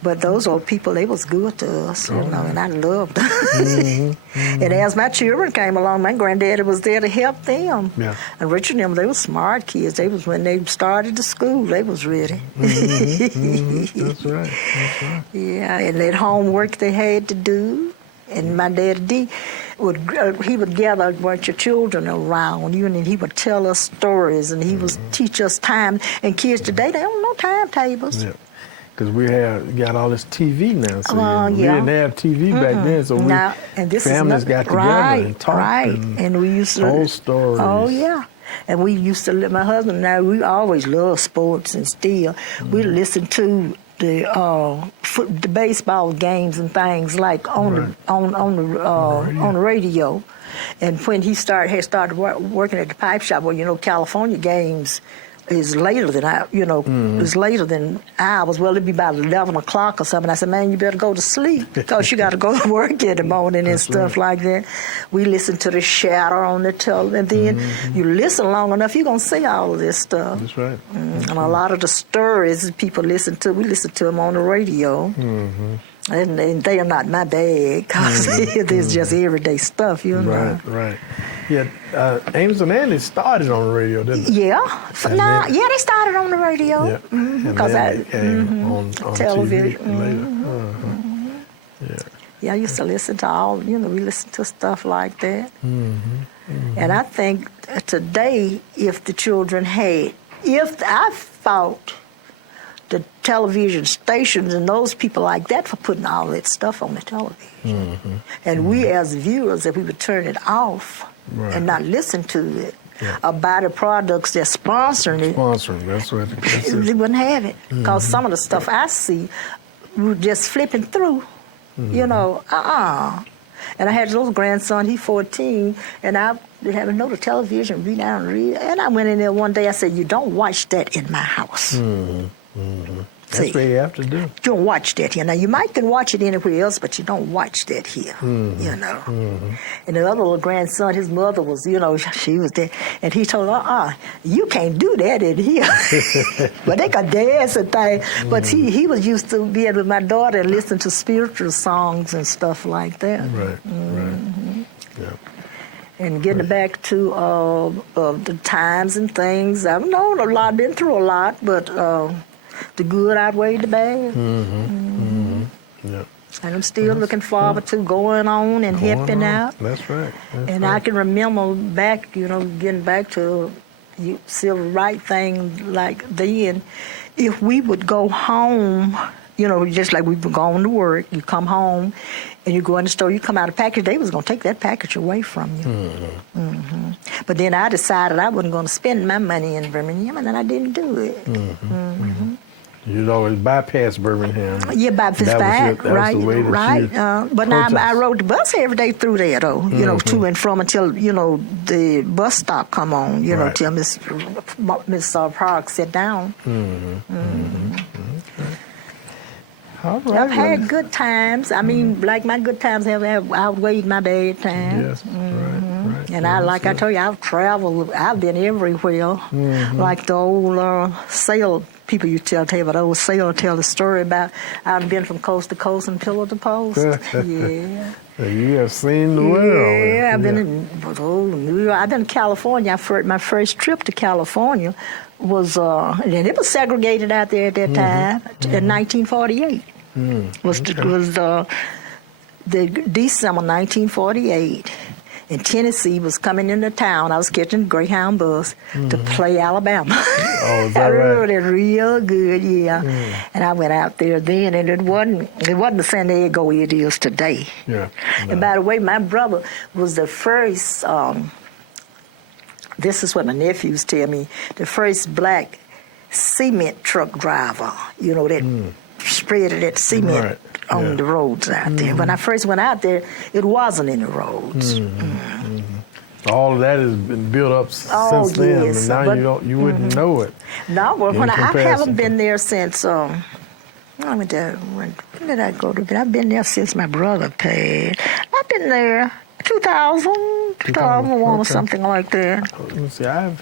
But those old people, they was good to us, you know, and I loved them. And as my children came along, my granddaddy was there to help them. And Richard and them, they were smart kids. They was, when they started the school, they was ready. That's right. Yeah, and that homework they had to do. And my daddy would gather a bunch of children around you, and he would tell us stories, and he would teach us time. And kids today, they don't know timetables. Because we got all this TV now, so we didn't have TV back then, so families got together and talked and we used to told stories. Oh yeah, and we used to. My husband and I, we always loved sports, and still we listen to the baseball games and things like on the radio. And when he had started working at the pipe shop, well, you know, California games is later than is later than ours. Well, it'd be about 11 o'clock or something. I said, man, you better go to sleep, because you got to go to work in the morning and stuff like that. We listen to the Shatter on the television, and then you listen long enough, you're going to see all of this stuff. That's right. And a lot of the stories people listen to, we listen to them on the radio. And they are not my bag, because it's just everyday stuff, you know. Right. Yeah, Amos and Andy started on the radio, didn't they? They started on the radio. Because I on television. TV later. I used to listen to all, you know, we listened to stuff like that. And I think today, if the children if I thought the television stations and those people like that for putting all that stuff on the television. And we as viewers, if we would turn it off and not listen to it, or buy the products that's sponsoring it, that's what they wouldn't have it. Because some of the stuff I see, we're just flipping through, you know, And I had a little grandson, he's 14, and I didn't have no television, read down and read. And I went in there one day, I said, you don't watch that in my house. That's what you have to do. You don't watch that here. Now, you might can watch it anywhere else, but you don't watch that here, you know. And the other little grandson, his mother was, you know, she was there, and he told her, you can't do that in here. But they could dance and things. But he was used to being with my daughter and listen to spiritual songs and stuff like that. Right. And getting back to the times and things, I've known a lot, been through a lot, but the good outweighed the bad. Yeah. And I'm still looking forward to going on and helping out. That's right. And I can remember back, getting back to civil rights thing like then, if we would go home, just like we were going to work, you come home and you go in the store, you come out a package, they was going to take that package away from you. But then I decided I wasn't going to spend my money in Birmingham, and then I didn't do it. You'd always bypass Birmingham. Yeah, bypass back, right, right. But now I rode the bus every day through there, though, to and from until, the bus stop come on, right. till Miss Park sit down. All right. I've had good times. I mean, like my good times have outweighed my bad times. Yes, right. And I told you, I've traveled. I've been everywhere. Like the old sail people you tell about the old sailor tell the story about. I've been from coast to coast and pillar to post. Yeah. You have seen the world. Yeah, I've been in New York. I've been to California. My first trip to California was, and it was segregated out there at that time in 1948. Was the December 1948, and Tennessee was coming into town. I was catching the Greyhound bus to play Alabama. Oh, is that I remember right? it real good, yeah. And I went out there then, and it wasn't the San Diego it is today. Yeah. No. And by the way, my brother was the first. This is what my nephews tell me: the first black cement truck driver. That spreaded that cement on the roads out there. When I first went out there, it wasn't in the roads. All of that has been built up since then, yes, and now you wouldn't know it. No, well, when I comparison. haven't been there since. When did I go to bed? I've been there since my brother passed. I've been there 2000, 2001 or something like that. Let me see. I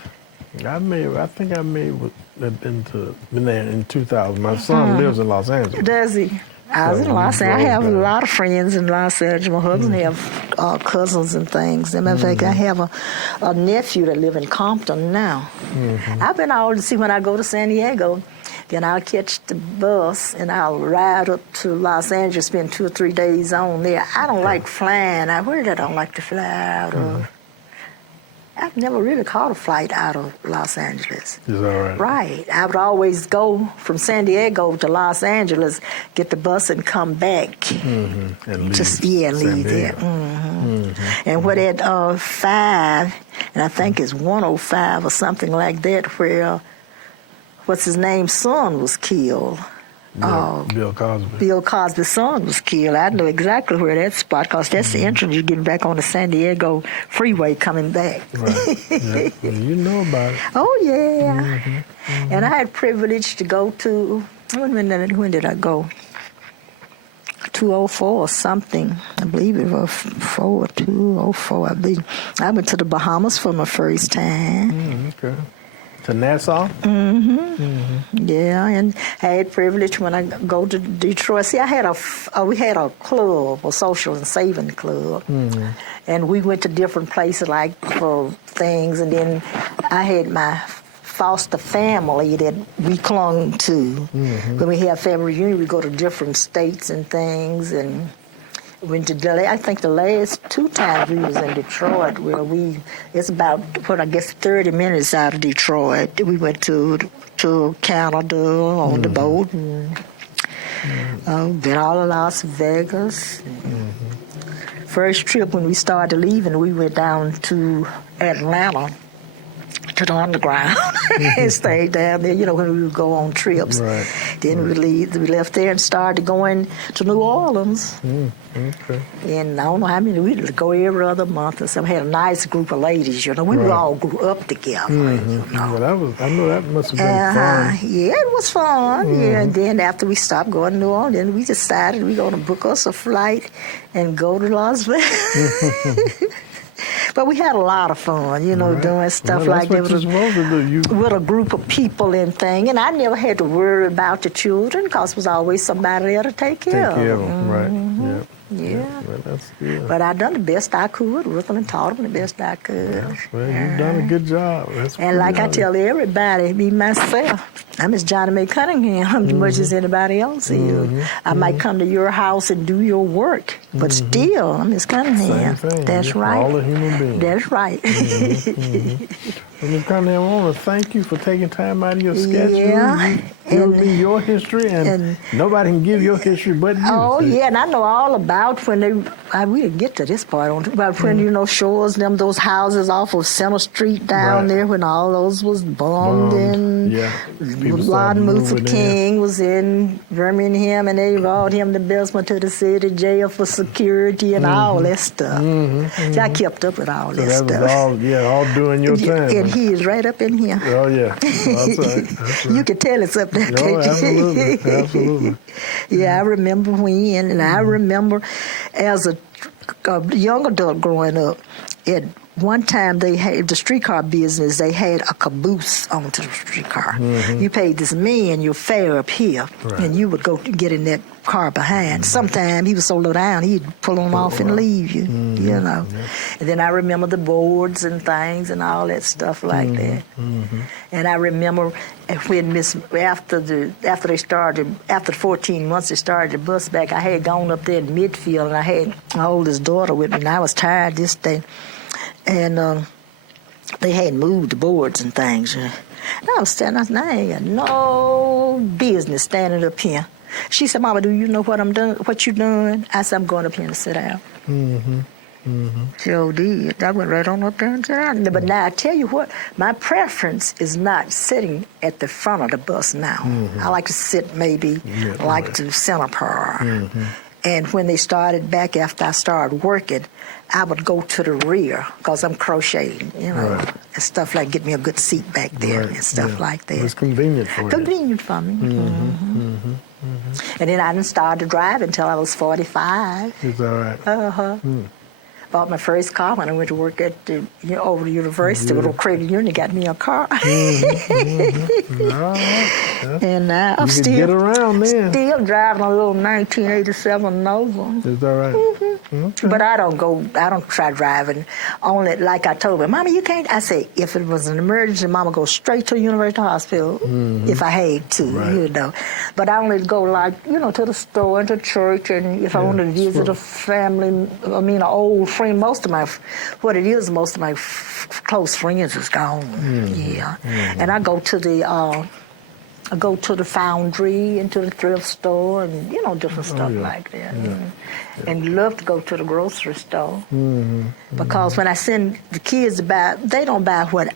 think I may have been there in 2000. My son lives in Los Angeles. Does he? I was in Los Angeles. I have a lot of friends in Los Angeles. My husband have cousins and things. As a matter of fact, I have a nephew that lives in Compton now. I've been all to see when I go to San Diego. Then I'll catch the bus and I'll ride up to Los Angeles, spend 2 or 3 days on there. I don't like flying. Where did I don't like to fly out of? I've never really caught a flight out of Los Angeles. Is that right? Right. I would always go from San Diego to Los Angeles, get the bus and come back. And leave. Leave there. And where that 5, and I think it's 105 or something like that, where what's his name's son was killed. Bill Cosby. Bill Cosby's son was killed. I know exactly where that spot, because that's the entrance you're getting back on the San Diego freeway coming back. Right. Yeah. Well, you know about it. Oh, yeah. And I had privilege to go to, when did I go? 204 or something. I believe it was 204, I believe. I went to the Bahamas for my first time. Okay. To Nassau? Yeah, and I had privilege when I go to Detroit. See, we had a club, a social and saving club, and we went to different places like for things, and then I had my foster family that we clung to. When we have family reunion, we go to different states and things, and went to I think the last 2 times we was in Detroit, where it's about 30 minutes out of Detroit. We went to Canada on the boat, and been all of Las Vegas. First trip when we started leaving, we went down to Atlanta to the underground and stayed down there, when we would go on trips. Right. Then we left there and started going to New Orleans. Okay. And I don't know how many, we'd go every other month or something. We had a nice group of ladies, we all grew up together. Well, I know that must have been fun. Yeah, it was fun. Yeah, and then after we stopped going to New Orleans, then we decided we're going to book us a flight and go to Las Vegas. But we had a lot of fun, doing stuff like that with a group of people and thing. And I never had to worry about the children, because there was always somebody there to take care of them. Right. Yeah. That's good. But I done the best I could with them and taught them the best I could. Yes, well, you've done a good job. That's And like I pretty tell everybody, me myself, I'm as Johnnie M. Cunningham as much as anybody else is. I might come to your house and do your work, but still, I'm Miss Cunningham. Same thing. That's You're right. all a human being. That's right. Well, Ms. Cunningham, I want to thank you for taking time out of your schedule. Yeah, You'll be your history, and nobody can give your history but you. Oh, see. yeah, and I know all about when we didn't get to this part, but when, Shores, those houses off of Center Street down there, when all those was bombed and Martin Luther King was in Birmingham, and they brought him to Bismarck to the city jail for security and all that stuff. See, I kept up with all that stuff. That was all during your time. And he is right up in here. Oh, yeah. That's right. That's right. You can tell it's up there. Oh, absolutely. Absolutely. Yeah, I remember when, and I remember as a young adult growing up, at one time they had the streetcar business, they had a caboose onto the streetcar. You paid this man your fare up here, and you would go get in that car behind. Sometimes he was so low down, he'd pull on off and leave you, And then I remember the boards and things and all that stuff like that. And I remember when after the 14 months they started the bus back, I had gone up there in midfield, and I had my oldest daughter with me, and I was tired this day. And they had moved the boards and things. And I was standing, I ain't got no business standing up here. She said, Mama, do you know what I'm doing? What you doing? I said, I'm going up here to sit down. Sure did. I went right on up there and sat down. But now I tell you what, my preference is not sitting at the front of the bus now. I like to sit maybe to center part. And when they started back after I started working, I would go to the rear because I'm crocheting, and stuff like get me a good seat back there and stuff like that. It was convenient for you. Convenient for me. And then I didn't start to drive until I was 45. Is that right? Bought my first car when I went to work at the over the university with a credit union. Got me a car. And now I'm you could get around then. Still driving a little 1987 Nova. Is that right? But I don't try driving only like I told her, Mama, you can't. I say, if it was an emergency, Mama, go straight to the University Hospital if I had to, But I only go to the store and to church, and if I want to visit a family, an old friend, most of my close friends is gone. And I go to the foundry and to the thrift store and different stuff like that. And love to go to the grocery store because when I send the kids to buy, they don't buy what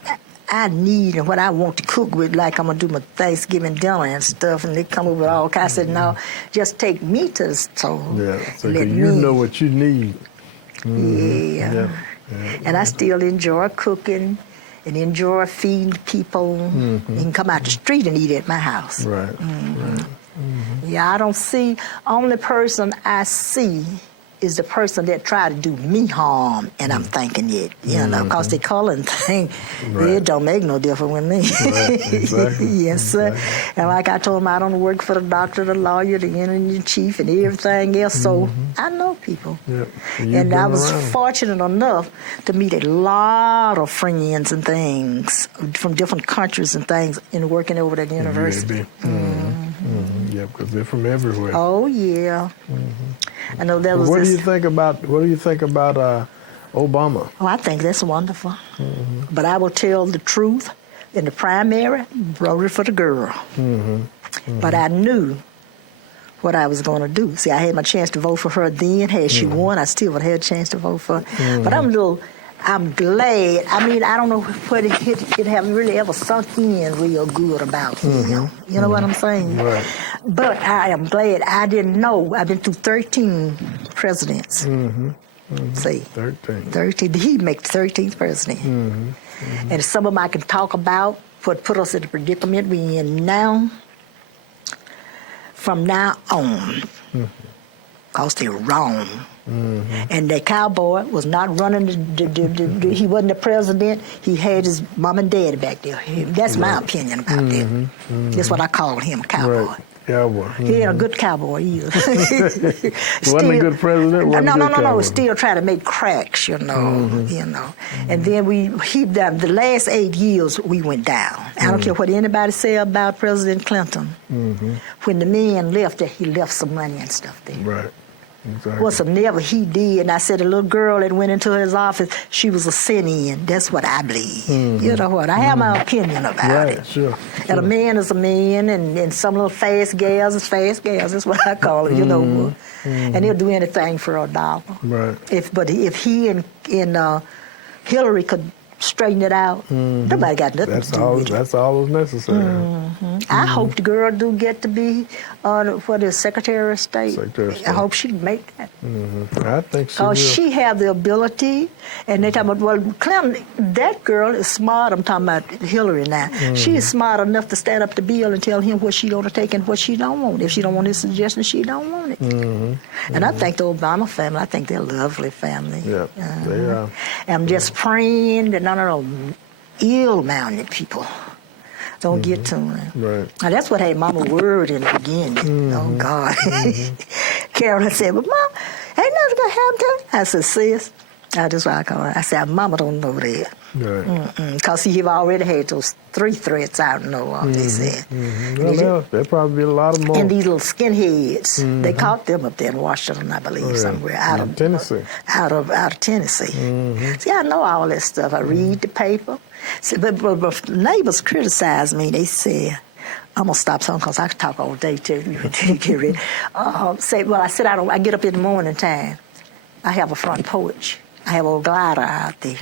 I need and what I want to cook with, like I'm gonna do my Thanksgiving dinner and stuff, and they come up with all kinds. I said, no, just take me to the store. So you know what you need. And I still enjoy cooking and enjoy feeding people. You can come out the street and eat at my house. Yeah, I don't see, only person I see is the person that tried to do me harm, and I'm thinking it, because the coloring thing, it don't make no difference with me. Exactly. Yes, sir. And like I told him, I don't work for the doctor, the lawyer, the editor-in-chief, and everything else, so I know people. And I was fortunate enough to meet a lot of friends and things from different countries and things in working over at the university. Yeah, because they're from everywhere. Oh, yeah. I know that was. What do you think about Obama? Oh, I think that's wonderful. But I will tell the truth. In the primary, voted for the girl. But I knew what I was going to do. See, I had my chance to vote for her then. Had she won, I still would have had a chance to vote for her. But I'm glad. I mean, I don't know what it haven't really ever sunk in real good about him. You know what I'm saying? Right. But I am glad. I didn't know. I've been through 13 presidents. See? 13. He make the 13th president. And some of them I can talk about what put us in the predicament we're in now, from now on. Because they're wrong. And that cowboy was not running, he wasn't the president. He had his mom and daddy back there. That's my opinion about that. That's what I call him, a cowboy. Right. Cowboy. He ain't a good cowboy either. Wasn't a good president. No. Still trying to make cracks, you know. And then the last 8 years we went down. I don't care what anybody say about President Clinton. When the man left, he left some money and stuff there. Right. Exactly. Whatsoever he did, and I said, a little girl that went into his office, she was a sin-in. That's what I believe. You know what? I have my opinion about it. Sure. And a man is a man, and some little fast gals is fast gals. That's what I call it, you know. And they'll do anything for a dollar. Right. But if he and Hillary could straighten it out, nobody got nothing to do with it. That's all that's necessary. I hope the girl do get to be Secretary of State. Secretary of State. I hope she make that. I think she will. Because she have the ability, and they talk about, well, Clinton, that girl is smart. I'm talking about Hillary now. She is smart enough to stand up to Bill and tell him what she going to take and what she don't want. If she don't want his suggestion, she don't want it. And I think the Obama family, I think they're a lovely family. Yeah, they are. I'm just praying that none of those ill-minded people don't get to him. Right. Now, that's what had Mama worried in the beginning. Oh, God. Carolyn said, well, Mom, ain't nothing going to happen to him. I said, sis, that's what I call her. I said, Mama don't know that. Right. Because he have already had those 3 threats out and know they said. Well, there'll probably be a lot of more. And these little skinheads, they caught them up there in Washington, I believe, somewhere. Out of Tennessee. Out of Tennessee. See, I know all that stuff. I read the paper. See, but neighbors criticize me. They say, I'm going to stop talking because I can talk all day till you get ready. I get up in the morning time. I have a front porch. I have a old glider out there.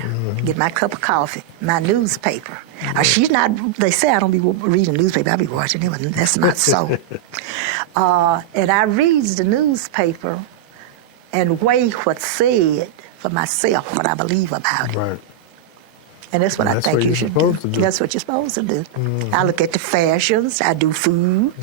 Get my cup of coffee, my newspaper. They say I don't be reading the newspaper. I be watching it, but that's not so. And I read the newspaper and weigh what's said for myself, what I believe about it. Right. And that's what I think you should do. That's what you're supposed to do. I look at the fashions, I do food,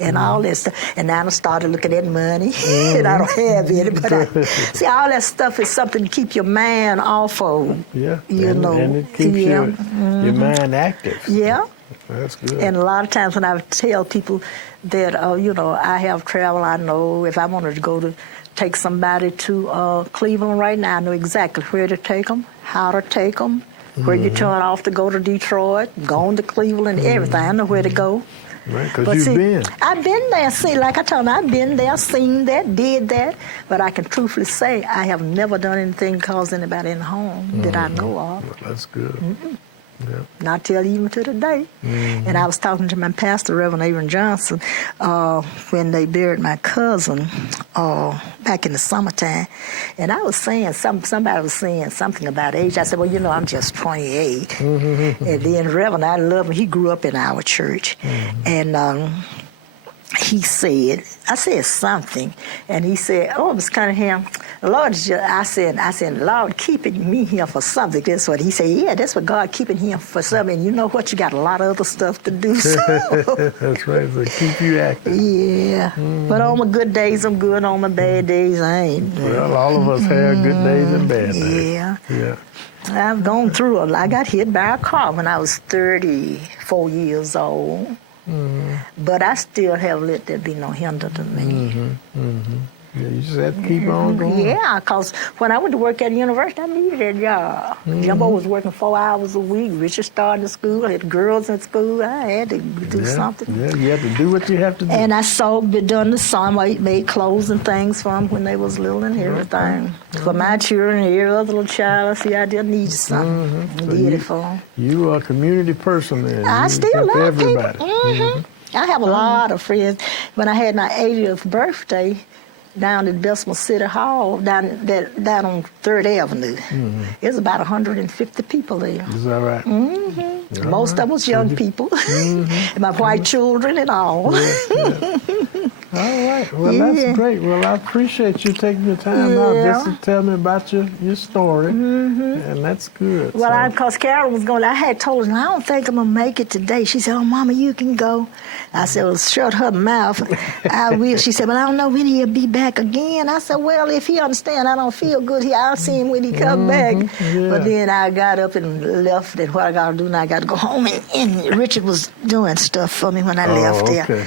and all that stuff. And now I started looking at money, and I don't have any. But see, all that stuff is something to keep your mind off of. Yeah, and it keeps your mind active. Yeah. That's good. And a lot of times when I tell people that, I have travel, I know if I wanted to go to take somebody to Cleveland right now, I know exactly where to take them, how to take them, where you turn off to go to Detroit, going to Cleveland, everything. I know where to go. Right, because you've been. I've been there. See, like I told you, I've been there, seen that, did that. But I can truthfully say I have never done anything to cause anybody in the home that I know of. Well, that's good. Yeah. Not till even to today. And I was talking to my pastor, Rev Adrian Johnson, when they buried my cousin back in the summertime. And I was saying, somebody was saying something about age. I said, well, I'm just 28. And then Reverend, I love him. He grew up in our church. And he said, I said something, and he said, oh, Miss Cunningham, Lord, I said, Lord, keeping me here for something. That's what he said. Yeah, that's what God keeping him for something. And you know what? You got a lot of other stuff to do. So. That's right. So keep you active. Yeah. But on my good days, I'm good. On my bad days, I ain't. Well, all of us have good days and bad days. Yeah. Yeah. I've gone through it. I got hit by a car when I was 34 years old. But I still have let there be no hinder to me. Yeah, you just have to keep on going. Yeah, because when I went to work at the university, I needed that job. Jumbo was working 4 hours a week. Richard started school, had girls in school. I had to do something. Yeah, you have to do what you have to do. And I done the song, made clothes and things for them when they was little and everything. For my children and every other little child, I just needed something. Did it for them. You are a community person then. I still love everybody. people. I have a lot of friends. When I had my 80th birthday, down at Bismarck City Hall, down on 3rd Avenue. There's about 150 people there. Is that right? Most of them was young people. And my white children and all. All right. Well, that's great. Well, I appreciate you taking your time out just to tell me about your story. And that's good. Well, because Carol was going, I had told her, I don't think I'm going to make it today. She said, oh, Mama, you can go. I said, well, shut her mouth. I will. She said, but I don't know when he'll be back again. I said, well, if he understand I don't feel good here, I'll see him when he come back. Yeah. But then I got up and left, and what I got to do now, I got to go home. And Richard was doing stuff for me when I left there.